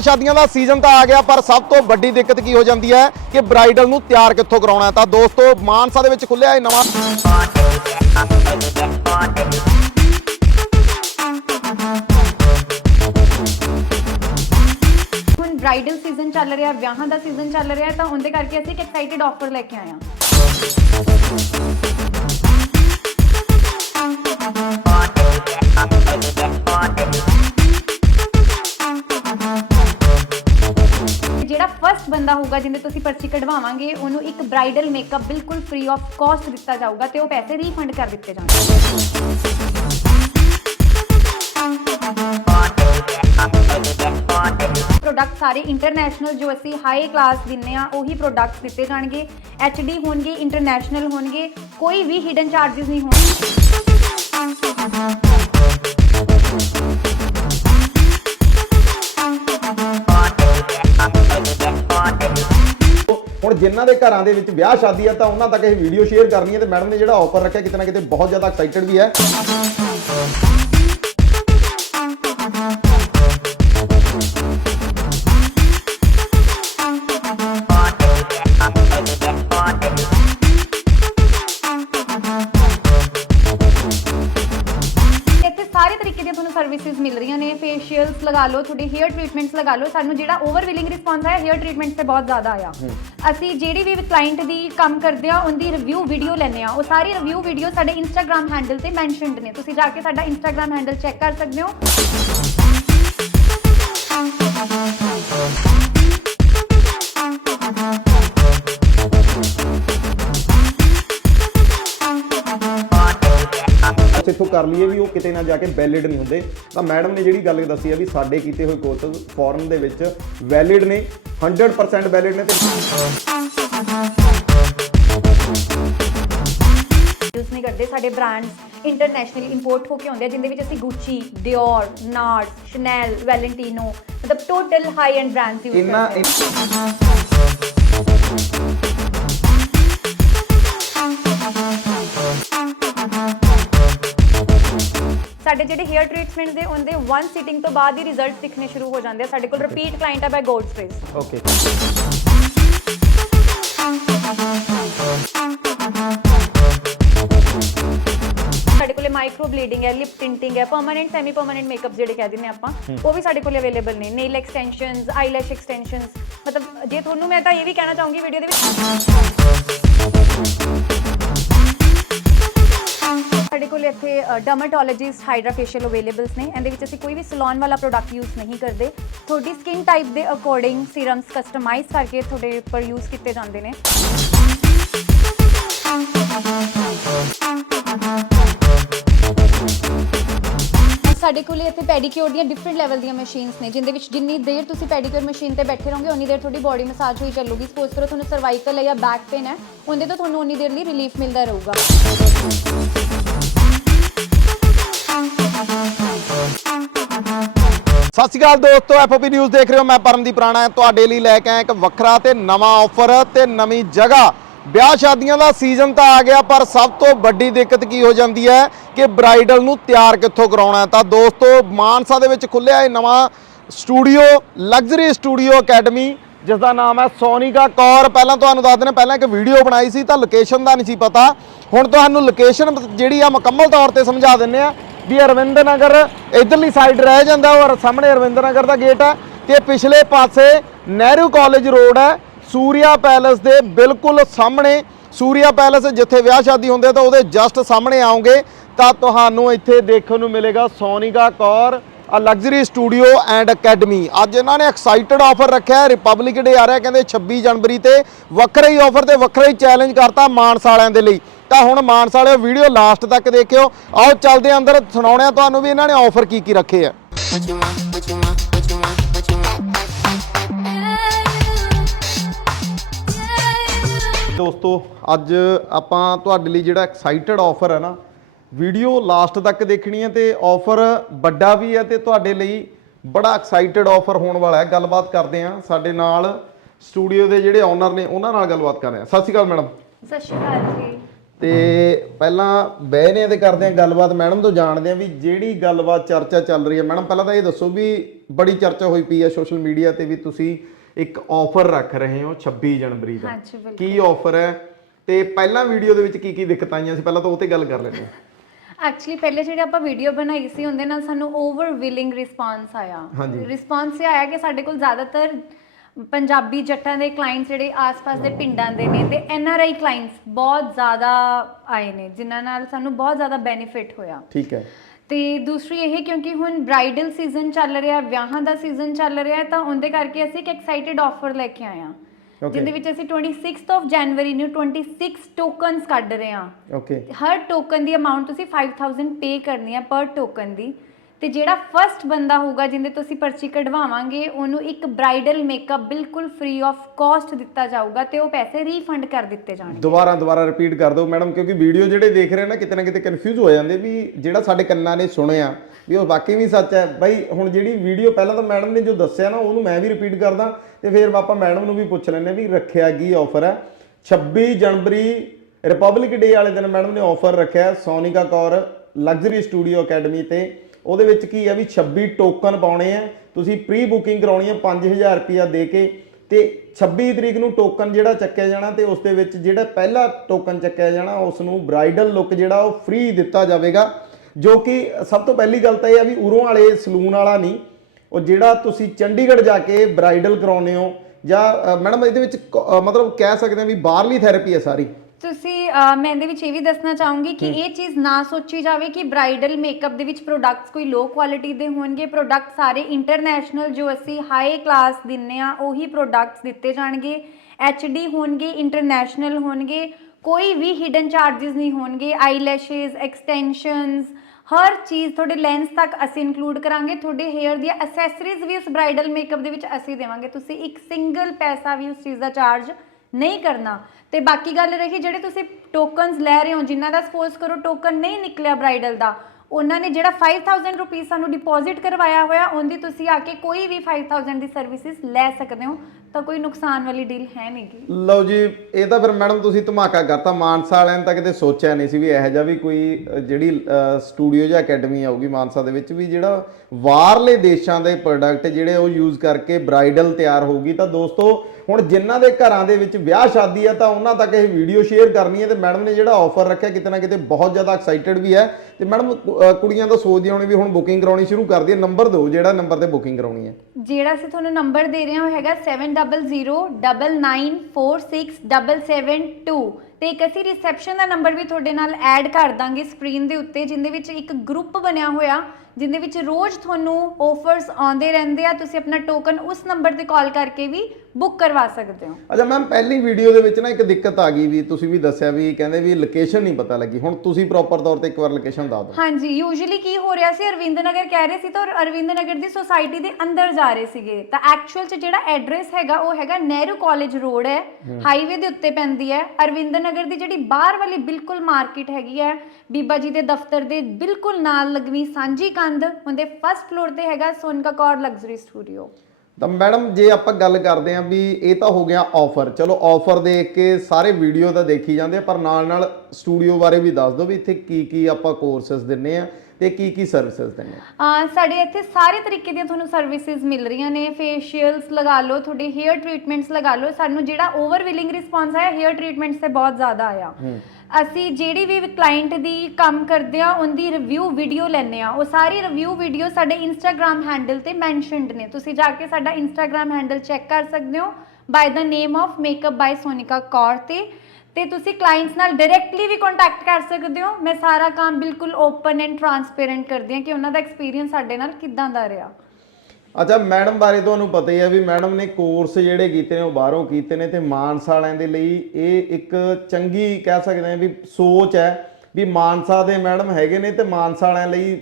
ਵਿਆਹ ਸ਼ਾਦੀਆਂ ਦਾ ਸੀਜ਼ਨ ਤਾਂ ਆ ਗਿਆ, ਪਰ ਸਭ ਤੋਂ ਵੱਡੀ ਦਿੱਕਤ ਕੀ ਹੋ ਜਾਂਦੀ ਹੈ ਕਿ ਬ੍ਰਾਈਡਲ ਨੂੰ ਤਿਆਰ ਕਿੱਥੋਂ ਕਰਾਉਣਾ ਹੈ? ਤਾਂ ਦੋਸਤੋ, ਮਾਨਸਾ ਦੇ ਵਿੱਚ ਖੁੱਲਿਆ ਇਹ ਨਵਾਂ ਹੁਣ ਬ੍ਰਾਈਡਲ ਸੀਜ਼ਨ ਚੱਲ ਰਿਹਾ, ਵਿਆਹਾਂ ਦਾ ਸੀਜ਼ਨ ਚੱਲ ਰਿਹਾ, ਤਾਂ ਉਹਦੇ ਕਰਕੇ ਅਸੀਂ ਇੱਕ ਐਕਸਾਈਟਿਡ ਆਫਰ ਲੈ ਕੇ ਆਏ ਹਾਂ। ਜਿਹੜਾ ਫਰਸਟ ਬੰਦਾ ਹੋਊਗਾ ਜਿਹਦੇ ਤੁਸੀਂ ਪਰਚੀ ਕਢਵਾਵਾਂਗੇ, ਉਹਨੂੰ ਇੱਕ ਬ੍ਰਾਈਡਲ ਮੇਕਅਪ ਬਿਲਕੁਲ ਫ੍ਰੀ ਆਫ ਕਾਸਟ ਦਿੱਤਾ ਜਾਊਗਾ ਤੇ ਉਹ ਪੈਸੇ ਰੀਫੰਡ ਕਰ ਦਿੱਤੇ ਜਾਣਗੇ। ਪ੍ਰੋਡਕਟ ਸਾਰੇ ਇੰਟਰਨੈਸ਼ਨਲ ਜੋ ਅਸੀਂ ਹਾਈ ਕਲਾਸ ਦਿੰਨੇ ਆ, ਉਹੀ ਪ੍ਰੋਡਕਟ ਦਿੱਤੇ ਜਾਣਗੇ। ਡੀ ਹੋਣਗੇ ਇੰਟਰਨੈਸ਼ਨਲ ਹੋਣਗੇ, ਕੋਈ ਵੀ ਹਿਡਨ ਚਾਰजेस ਨਹੀਂ ਹੋਣਗੇ। ਹੁਣ ਜਿਨ੍ਹਾਂ ਦੇ ਘਰਾਂ ਦੇ ਵਿੱਚ ਵਿਆਹ ਸ਼ਾਦੀ ਹੈ ਤਾਂ ਉਹਨਾਂ ਤੱਕ ਇਹ ਵੀਡੀਓ ਸ਼ੇਅਰ ਕਰਨੀ ਹੈ ਤੇ ਮੈਡਮ ਨੇ ਜਿਹੜਾ ਆਫਰ ਰੱਖਿਆ ਕਿਤੇ ਨਾ ਕਿਤੇ ਬਹੁਤ ਜ਼ਿਆਦਾ ਐਕਸਾਈਟਡ ਵੀ ਹੈ। ਲਗਾ ਲਓ ਤੁਹਾਡੇ 헤ਅਰ ਟ੍ਰੀਟਮੈਂਟਸ ਲਗਾ ਲਓ ਸਾਨੂੰ ਜਿਹੜਾ ਓਵਰਵਿਲਿੰਗ ਰਿਸਪੌਂਸ ਆਇਆ 헤ਅਰ ਟ੍ਰੀਟਮੈਂਟ ਤੇ ਬਹੁਤ ਜ਼ਿਆਦਾ ਆਇਆ। ਅਸੀਂ ਜਿਹੜੀ ਵੀ ਕਲਾਇੰਟ ਦੀ ਕੰਮ ਕਰਦੇ ਆ ਉਹਦੀ ਰਿਵਿਊ ਵੀਡੀਓ ਲੈਂਦੇ ਆ। ਉਹ ਸਾਰੀ ਰਿਵਿਊ ਵੀਡੀਓ ਸਾਡੇ ਇੰਸਟਾਗ੍ਰam ਹੈਂਡਲ ਤੇ ਮੈਂਸ਼ਨਡ ਨੇ। ਤੁਸੀਂ ਜਾ ਕੇ ਸਾਡਾ ਇੰਸਟਾਗ੍ਰam ਹੈਂਡਲ ਚੈੱਕ ਕਰ ਸਕਦੇ ਹੋ। ਕਰ ਲਈਏ ਵੀ ਉਹ ਕਿਤੇ ਨਾ ਜਾ ਕੇ ਵੈਲਿਡ ਨਹੀਂ ਹੁੰਦੇ। ਤਾਂ ਮੈਡਮ ਨੇ ਜਿਹੜੀ ਗੱਲ ਦੱਸੀ ਹੈ ਵੀ ਸਾਡੇ ਕੀਤੇ ਹੋਏ ਕੋਰਸਸ ਫੋਰਨ ਦੇ ਵਿੱਚ ਵੈਲਿਡ ਨੇ 100% ਵੈਲਿਡ ਨੇ ਤੇ ਯੂਜ਼ ਨਹੀਂ ਕਰਦੇ ਸਾਡੇ ਬ੍ਰਾਂਡਸ ਇੰਟਰਨੈਸ਼ਨਲ ਇੰਪੋਰਟ ਹੋ ਕੇ ਆਉਂਦੇ ਆ ਜਿੰਦੇ ਵਿੱਚ ਅਸੀਂ ਗੁੱਚੀ ਡਿਓਰ ਨਾਰਡ ਸ਼ਨੈਲ ਵੈਲੈਂਟੀਨੋ ਮਤਲਬ total high end brands use ਕਰਦੇ ਹਾਂ ਸਾਡੇ ਜਿਹੜੇ 헤ਅਰ ਟ੍ਰੀਟਮੈਂਟਸ ਦੇ ਉਹਦੇ ਵਨ ਸਿਟਿੰਗ ਤੋਂ ਬਾਅਦ ਹੀ ਰਿਜ਼ਲਟ ਦਿਖਣੇ ਸ਼ੁਰੂ ਹੋ ਜਾਂਦੇ ਆ। ਸਾਡੇ ਕੋਲ ਰਿਪੀਟ ਕਲਾਇੰਟ ਆ ਬਾਈ ਗੋਲਡ ਸਪੇਸ ਓਕੇ ਸਾਡੇ ਕੋਲੇ ਮਾਈਕਰੋ ਬਲੀਡਿੰਗ ਹੈ ਲਿਪ ਟਿੰਟਿੰਗ ਹੈ ਪਰਮਨੈਂਟ ਸੈਮੀ ਪਰਮਨੈਂਟ ਮੇਕਅਪ ਜਿਹੜੇ ਕਹਿ ਦਿੰਦੇ ਆਪਾਂ ਉਹ ਵੀ ਸਾਡੇ ਕੋਲੇ ਅਵੇਲੇਬਲ ਨੇ। ਨੇਲ ਐਕਸਟੈਂਸ਼ਨਸ ਆਈਲੈਸ਼ ਐਕਸਟੈਂਸ਼ਨਸ ਮਤਲਬ ਜੇ ਤੁਹਾਨੂੰ ਮੈਂ ਤਾਂ ਇਹ ਵੀ ਕਹਿਣਾ ਚਾਹੂੰਗੀ ਵੀਡੀਓ ਦੇ ਵਿੱਚ ਸਾਡੇ ਕੋਲ ਇੱਥੇ ਡਰਮਾਟੋਲੋਜਿਸਟ ਹਾਈਡਰਾ ਫੇਸ਼ੀਅਲ ਅਵੇਲੇਬਲਸ ਨੇ। ਇਹਦੇ ਵਿੱਚ ਅਸੀਂ ਕੋਈ ਵੀ ਸਲੂਨ ਵਾਲਾ ਪ੍ਰੋਡਕਟ ਯੂਜ਼ ਨਹੀਂ ਕਰਦੇ। ਤੁਹਾਡੀ ਸਕਿਨ ਟਾਈਪ ਦੇ ਅਕੋਰਡਿੰਗ ਸੀਰਮਸ ਕਸਟਮਾਈਜ਼ ਕਰਕੇ ਤੁਹਾਡੇ ਉੱਪਰ ਯੂਜ਼ ਕੀਤੇ ਜਾਂਦੇ ਨੇ। ਸਾਡੇ ਕੋਲ ਇੱਥੇ ਪੈਡੀਕਿਉਰ ਦੀਆਂ ਡਿਫਰੈਂਟ ਲੈਵਲ ਦੀਆਂ ਮਸ਼ੀਨਸ ਨੇ, ਜਿੰਦੇ ਵਿੱਚ ਜਿੰਨੀ ਦੇਰ ਤੁਸੀਂ ਪੈਡੀਕਿਉਰ ਮਸ਼ੀਨ ਤੇ ਬੈਠੇ ਰਹੋਗੇ ਉਨੀ ਦੇਰ ਤੁਹਾਡੀ ਬਾਡੀ ਮਸਾਜ ਹੋਈ ਚੱਲੂਗੀ। ਸਪੋਜ਼ ਕਰੋ ਤੁਹਾਨੂੰ ਸਰਵਾਈਕਲ ਹੈ ਜਾਂ ਬੈਕ ਪੇਨ ਹੈ, ਉਹਦੇ ਤੋਂ ਤੁਹਾਨੂੰ ਉਨੀ ਦੇਰ ਲਈ ਰਿਲੀਫ ਮਿਲਦਾ ਰਹੂਗਾ। ਸਤਿ ਸ਼੍ਰੀ ਅਕਾਲ ਦੋਸਤੋ ਐਫਓਪੀ ਨਿਊਜ਼ ਦੇਖ ਰਹੇ ਹੋ, ਮੈਂ ਪਰਮਦੀਪ ਰਾਣਾ। ਤੁਹਾਡੇ ਲਈ ਲੈ ਕੇ ਆਇਆ ਇੱਕ ਵੱਖਰਾ ਤੇ ਨਵਾਂ ਆਫਰ ਤੇ ਨਵੀਂ ਜਗ੍ਹਾ। ਵਿਆਹ ਸ਼ਾਦੀਆਂ ਦਾ ਸੀਜ਼ਨ ਤਾਂ ਆ ਗਿਆ, ਪਰ ਸਭ ਤੋਂ ਵੱਡੀ ਦਿੱਕਤ ਕੀ ਹੋ ਜਾਂਦੀ ਹੈ ਕਿ ਬ੍ਰਾਈਡਲ ਨੂੰ ਤਿਆਰ ਕਿੱਥੋਂ ਕਰਾਉਣਾ ਤਾਂ ਦੋਸਤੋ, ਮਾਨਸਾ ਦੇ ਵਿੱਚ ਖੁੱਲਿਆ ਇਹ ਨਵਾਂ ਸਟੂਡੀਓ ਲਗਜ਼ਰੀ ਸਟੂਡੀਓ ਅਕੈਡਮੀ ਜਿਸ ਦਾ ਨਾਮ ਹੈ ਸੋਨੀਕਾ ਕੌਰ। ਪਹਿਲਾਂ ਤੁਹਾਨੂੰ ਦੱਸ ਦਿੰਦੇ ਪਹਿਲਾਂ ਇੱਕ ਵੀਡੀਓ ਬਣਾਈ ਸੀ, ਤਾਂ ਲੋਕੇਸ਼ਨ ਦਾ ਨਹੀਂ ਸੀ ਪਤਾ। ਹੁਣ ਤੁਹਾਨੂੰ ਲੋਕੇਸ਼ਨ ਜਿਹੜੀ ਆ ਮੁਕੰਮਲ ਤੌਰ ਤੇ ਸਮਝਾ ਦਿੰਨੇ ਆ ਵੀ ਅਰਵਿੰਦ ਨਗਰ ਇਧਰਲੀ ਸਾਈਡ ਰਹਿ ਜਾਂਦਾ, ਔਰ ਸਾਹਮਣੇ ਅਰਵਿੰਦ ਨਗਰ ਦਾ ਗੇਟ ਹੈ ਤੇ ਪਿਛਲੇ ਪਾਸੇ ਨਹਿਰੂ ਕਾਲਜ ਰੋਡ ਹੈ, ਸੂਰਿਆ ਪੈਲੇਸ ਦੇ ਬਿਲਕੁਲ ਸਾਹਮਣੇ। ਸੂਰਿਆ ਪੈਲੇਸ ਜਿੱਥੇ ਵਿਆਹ ਸ਼ਾਦੀ ਹੁੰਦੇ ਆ, ਤਾਂ ਉਹਦੇ ਜਸਟ ਸਾਹਮਣੇ ਆਉਂਗੇ ਤਾਂ ਤੁਹਾਨੂੰ ਇੱਥੇ ਦੇਖਣ ਨੂੰ ਮਿਲੇਗਾ ਸੋਨੀਕਾ ਕੌਰ। ਆ ਲਗਜ਼ਰੀ ਸਟੂਡੀਓ ਐਂਡ ਅਕੈਡਮੀ ਅੱਜ ਇਹਨਾਂ ਨੇ ਐਕਸਾਈਟਡ ਆਫਰ ਰੱਖਿਆ ਰਿਪਬਲਿਕ ਡੇ ਆ ਰਿਹਾ ਕਹਿੰਦੇ 26 ਜਨਵਰੀ ਤੇ ਵੱਖਰਾ ਹੀ ਆਫਰ ਤੇ ਵੱਖਰਾ ਹੀ ਚੈਲੰਜ ਕਰਤਾ ਮਾਨਸਾ ਵਾਲਿਆਂ ਦੇ ਲਈ। ਤਾਂ ਹੁਣ ਮਾਨਸ ਵਾਲਿਓ ਵੀਡੀਓ ਲਾਸਟ ਤੱਕ ਦੇਖਿਓ। ਆਓ ਚੱਲਦੇ ਅੰਦਰ ਸੁਣਾਉਣੇ ਆ ਤੁਹਾਨੂੰ ਵੀ ਇਹਨਾਂ ਨੇ ਆਫਰ ਕੀ ਕੀ ਰੱਖੇ ਆ। ਦੋਸਤੋ, ਅੱਜ ਆਪਾਂ ਤੁਹਾਡੇ ਲਈ ਜਿਹੜਾ ਐਕਸਾਈਟਡ ਆਫਰ ਹੈ ਨਾ ਵੀਡੀਓ ਲਾਸਟ ਤੱਕ ਦੇਖਣੀ ਹੈ ਤੇ ਆਫਰ ਵੱਡਾ ਵੀ ਹੈ ਤੇ ਤੁਹਾਡੇ ਲਈ ਬੜਾ ਐਕਸਾਈਟਡ ਆਫਰ ਹੋਣ ਵਾਲਾ ਹੈ। ਗੱਲਬਾਤ ਕਰਦੇ ਹਾਂ ਸਾਡੇ ਨਾਲ ਸਟੂਡੀਓ ਦੇ ਜਿਹੜੇ ਓਨਰ ਨੇ ਉਹਨਾਂ ਨਾਲ ਗੱਲਬਾਤ ਕਰ ਰਹੇ ਹਾਂ। ਸਤਿ ਸ਼੍ਰੀ ਅਕਾਲ ਮੈਡਮ। ਸਤਿ ਸ਼੍ਰੀ ਅਕਾਲ ਜੀ। ਤੇ ਪਹਿਲਾਂ ਬਹਿਨੇ ਤੇ ਕਰਦੇ ਆ ਗੱਲਬਾਤ। ਮੈਡਮ ਤੋਂ ਜਾਣਦੇ ਆ ਵੀ ਜਿਹੜੀ ਗੱਲਬਾਤ ਚਰਚਾ ਚੱਲ ਰਹੀ ਹੈ। ਮੈਡਮ ਪਹਿਲਾਂ ਤਾਂ ਇਹ ਦੱਸੋ ਵੀ ਬੜੀ ਚਰਚਾ ਹੋਈ ਪਈ ਹੈ ਸੋਸ਼ਲ ਮੀਡੀਆ ਤੇ ਵੀ ਤੁਸੀਂ ਇੱਕ ਆਫਰ ਰੱਖ ਰਹੇ ਹੋ 26 ਜਨਵਰੀ ਦਾ। ਕੀ ਆਫਰ ਹੈ? ਤੇ ਪਹਿਲਾਂ ਵੀਡੀਓ ਦੇ ਵਿੱਚ ਕੀ ਕੀ ਦਿੱਕਤਾਂ ਆਈਆਂ ਸੀ? ਪਹਿਲਾਂ ਤਾਂ ਉਹ ਤੇ ਗੱਲ ਕਰ ਲੈਂਦੇ ਹਾਂ। ਐਕਚੁਅਲੀ ਪਹਿਲੇ ਜਿਹੜੇ ਆਪਾਂ ਵੀਡੀਓ ਬਣਾਈ ਸੀ ਉਹਦੇ ਨਾਲ ਸਾਨੂੰ ਓਵਰਵਿਲਿੰਗ ਰਿਸਪਾਂਸ ਆਇਆ ਹਾਂਜੀ। ਰਿਸਪਾਂਸ ਇਹ ਆਇਆ ਕਿ ਸਾਡੇ ਕੋਲ ਜ਼ਿਆਦਾਤਰ ਪੰਜਾਬੀ ਜੱਟਾਂ ਦੇ ਕਲਾਇੰਟਸ ਜਿਹੜੇ ਆਸ-ਪਾਸ ਦੇ ਪਿੰਡਾਂ ਦੇ ਨੇ ਤੇ ਐਨ ਆਰ ਆਈ ਕਲਾਇੰਟਸ ਬਹੁਤ ਜ਼ਿਆਦਾ ਆਏ ਨੇ ਜਿਨ੍ਹਾਂ ਨਾਲ ਸਾਨੂੰ ਬਹੁਤ ਜ਼ਿਆਦਾ ਬੈਨੀਫਿਟ ਹੋਇਆ ਠੀਕ ਹੈ ਤੇ ਦੂਸਰੀ ਇਹ ਕਿਉਂਕਿ ਹੁਣ ਬ੍ਰਾਈਡਲ ਸੀਜ਼ਨ ਚੱਲ ਰਿਹਾ ਵਿਆਹਾਂ ਦਾ ਸੀਜ਼ਨ ਚੱਲ ਰਿਹਾ ਤਾਂ ਉਹਦੇ ਕਰਕੇ ਅਸੀਂ ਇੱਕ ਐਕਸਾਈਟਿਡ ਆਫਰ ਲੈ ਕੇ ਆਏ ਹਾਂ. ਜਿਹਦੇ ਵਿੱਚ ਅਸੀਂ 26th ਆਫ ਜਨਵਰੀ ਨੂੰ 26 ਟੋਕਨਸ ਕੱਢ ਰਹੇ ਹਾਂ। ਓਕੇ ਹਰ ਟੋਕਨ ਦੀ ਅਮਾਉਂਟ ਤੁਸੀਂ 5000 ਪੇ ਕਰਨੀ ਹੈ ਪਰ ਟੋਕਨ ਦੀ। ਤੇ ਜਿਹੜਾ ਫਰਸਟ ਬੰਦਾ ਹੋਊਗਾ ਜਿੰਦੇ ਤੋਂ ਅਸੀਂ ਪਰਚੀ ਕਢਵਾਵਾਂਗੇ, ਉਹਨੂੰ ਇੱਕ ਬ੍ਰਾਈਡਲ ਮੇਕਅਪ ਬਿਲਕੁਲ ਫ੍ਰੀ ਆਫ ਕਾਸਟ ਦਿੱਤਾ ਜਾਊਗਾ ਤੇ ਉਹ ਪੈਸੇ ਰੀਫੰਡ ਕਰ ਦਿੱਤੇ ਜਾਣਗੇ। ਦੁਬਾਰਾ ਦੁਬਾਰਾ ਰਿਪੀਟ ਕਰ ਦਿਓ ਮੈਡਮ, ਕਿਉਂਕਿ ਵੀਡੀਓ ਜਿਹੜੇ ਦੇਖ ਰਹੇ ਨਾ, ਕਿਤੇ ਨਾ ਕਿਤੇ ਕਨਫਿਊਜ਼ ਹੋ ਜਾਂਦੇ ਵੀ ਜਿਹੜਾ ਸਾਡੇ ਕੰਨਾਂ ਨੇ ਸੁਣਿਆ, ਵੀ ਉਹ ਵਾਕਈ ਵੀ ਸੱਚ ਹੈ। ਬਾਈ ਹੁਣ ਜਿਹੜੀ ਵੀਡੀਓ ਪਹਿਲਾਂ ਤਾਂ ਮੈਡਮ ਨੇ ਜੋ ਦੱਸਿਆ ਨਾ, ਉਹਨੂੰ ਮੈਂ ਵੀ ਰਿਪੀਟ ਕਰਦਾ ਤੇ ਫਿਰ ਆਪਾਂ ਮੈਡਮ ਨੂੰ ਵੀ ਪੁੱਛ ਲੈਂਦੇ ਵੀ ਰੱਖਿਆ ਕੀ ਆਫਰ ਹੈ। 26 ਜਨਵਰੀ ਰਿਪਬਲਿਕ ਡੇ ਵਾਲੇ ਦਿਨ ਮੈਡਮ ਨੇ ਆਫਰ ਰੱਖਿਆ ਹੈ Sonika Kaur luxury studio academy ਤੇ। ਉਹਦੇ ਵਿੱਚ ਕੀ ਹੈ ਵੀ 26 ਟੋਕਨ ਪਾਉਣੇ ਆ, ਤੁਸੀਂ ਪ੍ਰੀ ਬੁਕਿੰਗ ਕਰਾਉਣੀ ਹੈ 5000 ਰੁਪਿਆ ਦੇ ਕੇ ਤੇ 26 ਤਰੀਕ ਨੂੰ ਟੋਕਨ ਜਿਹੜਾ ਚੱਕਿਆ ਜਾਣਾ ਤੇ ਉਸ ਦੇ ਵਿੱਚ ਜਿਹੜਾ ਪਹਿਲਾ ਟੋਕਨ ਚੱਕਿਆ ਜਾਣਾ ਉਸ ਨੂੰ ਬ੍ਰਾਈਡਲ ਲੁੱਕ ਜਿਹੜਾ ਉਹ ਫ੍ਰੀ ਦਿੱਤਾ ਜਾਵੇਗਾ। ਜੋ ਕਿ ਸਭ ਤੋਂ ਪਹਿਲੀ ਗੱਲ ਤਾਂ ਇਹ ਆ ਵੀ ਉਰੋਂ ਵਾਲੇ ਸਲੂਨ ਵਾਲਾ ਨਹੀਂ, ਉਹ ਜਿਹੜਾ ਤੁਸੀਂ ਚੰਡੀਗੜ੍ਹ ਜਾ ਕੇ ਬ੍ਰਾਈਡਲ ਕਰਾਉਨੇ ਹੋ ਜਾਂ ਮੈਡਮ ਇਹਦੇ ਵਿੱਚ ਕ- ਮਤਲਬ ਕਹਿ ਸਕਦੇ ਆ ਵੀ ਬਾਹਰਲੀ ਥੈਰੇਪੀ ਹੈ ਸਾਰੀ। ਤੁਸੀਂ ਅਹ, ਮੈਂ ਇਹਦੇ ਵਿੱਚ ਇਹ ਵੀ ਦੱਸਣਾ ਚਾਹੂੰਗੀ ਕਿ ਇਹ ਚੀਜ਼ ਨਾ ਸੋਚੀ ਜਾਵੇ ਕਿ ਬ੍ਰਾਈਡਲ ਮੇਕਅਪ ਦੇ ਵਿੱਚ ਪ੍ਰੋਡਕਟਸ ਕੋਈ ਲੋ ਕੁਆਲਿਟੀ ਦੇ ਹੋਣਗੇ। ਪ੍ਰੋਡਕਟ ਸਾਰੇ ਇੰਟਰਨੈਸ਼ਨਲ ਜੋ ਅਸੀਂ ਹਾਈ ਕਲਾਸ ਦਿੰਨੇ ਆ ਉਹੀ ਪ੍ਰੋਡਕਟਸ ਦਿੱਤੇ ਜਾਣਗੇ। ਡੀ ਹੋਣਗੇ ਇੰਟਰਨੈਸ਼ਨਲ ਹੋਣਗੇ। ਕੋਈ ਵੀ ਹਿਡਨ ਚਾਰजेस ਨਹੀਂ ਹੋਣਗੇ। ਆਈਲੈਸ਼ਸ ਐਕਸਟੈਂਸ਼ਨਸ ਹਰ ਚੀਜ਼ ਤੁਹਾਡੇ ਲੈਂਸ ਤੱਕ ਅਸੀਂ ਇਨਕਲੂਡ ਕਰਾਂਗੇ। ਤੁਹਾਡੇ ਹੇਅਰ ਦੀਆਂ ਅਸੈਸਰੀਜ਼ ਵੀ ਉਸ ਬ੍ਰਾਈਡਲ ਮੇਕਅਪ ਦੇ ਵਿੱਚ ਅਸੀਂ ਦੇਵਾਂਗੇ। ਤੁਸੀਂ ਇੱਕ ਸਿੰਗਲ ਪੈਸਾ ਵੀ ਉਸ ਚੀਜ਼ ਦਾ ਚਾਰਜ ਨਹੀਂ ਕਰਨਾ। ਤੇ ਬਾਕੀ ਗੱਲ ਰਹੀ ਜਿਹੜੇ ਤੁਸੀਂ ਟੋਕਨਸ ਲੈ ਰਹੇ ਹੋ, ਜਿਨ੍ਹਾਂ ਦਾ ਸਪੋਜ਼ ਕਰੋ ਟੋਕਨ ਨਹੀਂ ਨਿਕਲਿਆ ਬ੍ਰਾਈਡਲ ਦਾ, ਉਹਨਾਂ ਨੇ ਜਿਹੜਾ 5000 ਰੁਪਏ ਸਾਨੂੰ ਡਿਪੋਜ਼ਿਟ ਕਰਵਾਇਆ ਹੋਇਆ, ਉਹਦੀ ਤੁਸੀਂ ਆ ਕੇ ਕੋਈ ਵੀ 5000 ਦੀ ਸਰਵਿਸਿਜ਼ ਲੈ ਸਕਦੇ ਹੋ, ਤਾਂ ਕੋਈ ਨੁਕਸਾਨ ਵਾਲੀ ਡੀਲ ਹੈ ਨਹੀਂ ਲਓ ਜੀ, ਇਹ ਤਾਂ ਫਿਰ ਮੈਡਮ ਤੁਸੀਂ ਧਮਾਕਾ ਕਰਤਾ, ਮਾਨਸਾ ਵਾਲਿਆਂ ਨੇ ਤਾਂ ਕਿਤੇ ਸੋਚਿਆ ਨਹੀਂ ਸੀ ਵੀ ਇਹੋ ਜਿਹਾ ਵੀ ਕੋਈ ਜਿਹੜੀ ਸਟੂਡੀਓ ਜਾਂ ਅਕੈਡਮੀ ਆਊਗੀ ਮਾਨਸਾ ਦੇ ਵਿੱਚ, ਵੀ ਜਿਹੜਾ ਬਾਹਰਲੇ ਦੇਸ਼ਾਂ ਦੇ ਪ੍ਰੋਡਕਟ ਜਿਹੜੇ ਉਹ ਯੂਜ਼ ਕਰਕੇ ਬ੍ਰਾਈਡਲ ਤਿਆਰ ਹੋਊਗੀ, ਤਾਂ ਦੋਸਤੋ ਹੁਣ ਜਿਨ੍ਹਾਂ ਦੇ ਘਰਾਂ ਦੇ ਵਿੱਚ ਵਿਆਹ ਸ਼ਾਦੀ ਆ ਤਾਂ ਉਹਨਾਂ ਤੱਕ ਇਹ ਵੀਡੀਓ ਸ਼ੇਅਰ ਕਰਨੀ ਹੈ ਤੇ ਮੈਡਮ ਨੇ ਜਿਹੜਾ ਆਫਰ ਰੱਖਿਆ ਕਿਤੇ ਨਾ ਕਿਤੇ ਬਹੁਤ ਜ਼ਿਆਦਾ ਐਕਸਾਈਟਡ ਵੀ ਹੈ। ਤੇ ਮੈਡਮ ਕੁੜੀਆਂ ਤਾਂ ਸੋਚਦੀਆਂ ਹੋਣੀ ਵੀ ਹੁਣ ਬੁਕਿੰਗ ਕਰਾਉਣੀ ਸ਼ੁਰੂ ਕਰ ਦਈਏ। ਨੰਬਰ ਦਿਓ ਜਿਹੜਾ ਨੰਬਰ ਤੇ ਬੁਕਿੰਗ ਕਰਾਉਣੀ ਹੈ। ਜਿਹੜਾ ਅਸੀਂ ਤੁਹਾਨੂੰ ਨੰਬਰ ਦੇ ਰਹੇ ਹਾਂ ਉਹ ਹੈਗਾ 7009946772 ਤੇ ਇੱਕ ਅਸੀਂ ਰਿਸੈਪਸ਼ਨ ਦਾ ਨੰਬਰ ਵੀ ਤੁਹਾਡੇ ਨਾਲ ਐਡ ਕਰ ਦਾਂਗੇ ਸਕਰੀਨ ਦੇ ਉੱਤੇ ਜਿੰਦੇ ਵਿੱਚ ਇੱਕ ਗਰੁੱਪ ਬਣਿਆ ਹੋਇਆ ਜਿੰਦੇ ਵਿੱਚ ਰੋਜ਼ ਤੁਹਾਨੂੰ ਆਫਰਸ ਆਉਂਦੇ ਰਹਿੰਦੇ ਆ ਤੁਸੀਂ ਆਪਣਾ ਟੋਕਨ ਉਸ ਨੰਬਰ ਤੇ ਕਾਲ ਕਰਕੇ ਵੀ ਬੁੱਕ ਕਰਵਾ ਸਕਦੇ ਹੋ। ਅੱਛਾ ਮੈਮ ਪਹਿਲੀ ਵੀਡੀਓ ਦੇ ਵਿੱਚ ਨਾ ਇੱਕ ਦਿੱਕਤ ਆ ਗਈ ਵੀ ਤੁਸੀਂ ਵੀ ਦੱਸਿਆ ਵੀ ਕਹਿੰਦੇ ਵੀ ਲੋਕੇਸ਼ਨ ਨਹੀਂ ਪਤਾ ਲੱਗੀ। ਹੁਣ ਤੁਸੀਂ ਪ੍ਰੋਪਰ ਤੌਰ ਤੇ ਇੱਕ ਵਾਰ ਲੋਕੇਸ਼ਨ ਦੱਸ ਦਿਓ। ਹਾਂਜੀ ਯੂਜੂਲੀ ਕੀ ਹੋ ਰਿਹਾ ਸੀ ਅਰਵਿੰਦ ਨਗਰ ਕਹਿ ਰਹੇ ਸੀ ਤਾਂ ਅਰਵਿੰਦ ਨਗਰ ਦੀ ਸੁਸਾਇਟੀ ਦੇ ਅੰਦਰ ਜਾ ਰਹੇ ਸੀਗੇ। ਤਾਂ ਐਕਚੁਅਲ ਚ ਜਿਹੜਾ ਐਡਰੈਸ ਹੈਗਾ ਉਹ ਹੈਗਾ ਨਹਿਰੂ ਕਾਲਜ ਰੋਡ ਹੈ ਹਾਈਵੇ ਦੇ ਉੱਤੇ ਪੈਂਦੀ ਹੈ। ਅਰਵਿੰਦ ਨਗਰ ਦੀ ਜਿਹੜੀ ਬਾਹਰ ਵਾਲੀ ਬਿਲਕੁਲ ਮਾਰਕੀਟ ਹੈਗੀ ਹੈ, ਬੀਬਾ ਜੀ ਦੇ ਦਫ਼ਤਰ ਦੇ ਬਿਲਕੁਲ ਨਾਲ ਲੱਗਵੀਂ ਸਾਂਝੀ ਕੰਧ, ਉਹਦੇ ਫਸਟ ਫਲੋਰ ਤੇ ਹੈਗਾ ਸੋਨਕਾ ਕੌਰ ਲਗਜ਼ਰੀ ਸਟੂਡੀਓ ਤਾਂ ਮੈਡਮ, ਜੇ ਆਪਾਂ ਗੱਲ ਕਰਦੇ ਆਂ ਵੀ ਇਹ ਤਾਂ ਹੋ ਗਿਆ ਆਫਰ ਚਲੋ ਆਫਰ ਦੇਖ ਕੇ ਸਾਰੇ ਵੀਡੀਓ ਤਾਂ ਦੇਖੀ ਜਾਂਦੇ ਪਰ ਨਾਲ ਨਾਲ ਸਟੂਡੀਓ ਬਾਰੇ ਵੀ ਦੱਸ ਦਿਓ ਵੀ ਇੱਥੇ ਕੀ ਕੀ ਆਪਾਂ ਕੋਰਸਸ ਦਿੰਨੇ ਆ। ਤੇ ਕੀ ਕੀ ਸਰਵਿਸਿਜ਼ ਦਿੰਨੇ ਆ? ਸਾਡੇ ਇੱਥੇ ਸਾਰੇ ਤਰੀਕੇ ਦੀਆਂ ਤੁਹਾਨੂੰ ਸਰਵਿਸਿਜ਼ ਮਿਲ ਰਹੀਆਂ ਨੇ। ਫੇਸ਼ੀਅਲਸ ਲਗਾ ਲਓ ਤੁਹਾਡੇ ਹੇਅਰ ਟ੍ਰੀਟਮੈਂਟਸ ਲਗਾ ਲਓ। ਸਾਨੂੰ ਜਿਹੜਾ ਓਵਰਵਿਲਿੰਗ ਰਿਸਪਾਂਸ ਆਇਆ ਹੇਅਰ ਟ੍ਰੀਟਮੈਂਟਸ ਤੇ ਬਹੁਤ ਜ਼ਿਆਦਾ ਆਇਆ। ਅਸੀਂ ਜਿਹੜੀ ਵੀ ਕਲਾਇੰਟ ਦੀ ਕੰਮ ਕਰਦੇ ਆ ਉਹਦੀ ਰਿਵਿਊ ਵੀਡੀਓ ਲੈਣੇ ਆ। ਉਹ ਸਾਰੀ ਰਿਵਿਊ ਵੀਡੀਓ ਸਾਡੇ ਇੰਸਟਾਗ੍ਰam ਹੈਂਡਲ ਤੇ ਮੈਂਸ਼ਨਡ ਨੇ। ਤੁਸੀਂ ਜਾ ਕੇ ਸਾਡਾ ਇੰਸਟਾਗ੍ਰam ਹੈਂਡਲ ਚੈੱਕ ਕਰ ਸਕਦੇ ਹੋ। By the name of makeup by Sonika Kaur ਤੇ। ਤੇ ਤੁਸੀਂ ਕਲਾਇੰਟਸ ਨਾਲ ਡਾਇਰੈਕਟਲੀ ਵੀ ਕੰਟੈਕਟ ਕਰ ਸਕਦੇ ਹੋ। ਮੈਂ ਸਾਰਾ ਕੰਮ ਬਿਲਕੁਲ ਓਪਨ ਐਂਡ ਟਰਾਂਸਪੇਰੈਂਟ ਕਰਦੀ ਹਾਂ ਕਿ ਉਹਨਾਂ ਦਾ ਐਕਸਪੀਰੀਅੰਸ ਸਾਡੇ ਨਾਲ ਕਿੱਦਾਂ ਦਾ ਰਿਹਾ। ਅੱਛਾ ਮੈਡਮ ਬਾਰੇ ਤੁਹਾਨੂੰ ਪਤਾ ਹੀ ਹੈ ਵੀ ਮੈਡਮ ਨੇ ਕੋਰਸ ਜਿਹੜੇ ਕੀਤੇ ਨੇ ਉਹ ਬਾਹਰੋਂ ਕੀਤੇ ਨੇ ਤੇ ਮਾਨਸਾ ਵਾਲਿਆਂ ਦੇ ਲਈ ਇਹ ਇੱਕ ਚੰਗੀ ਕਹਿ ਸਕਦੇ ਹਾਂ ਵੀ ਸੋਚ ਹੈ ਵੀ ਮਾਨਸਾ ਦੇ ਮੈਡਮ ਹੈਗੇ ਨੇ ਤੇ ਮਾਨਸਾ ਵਾਲਿਆਂ ਲਈ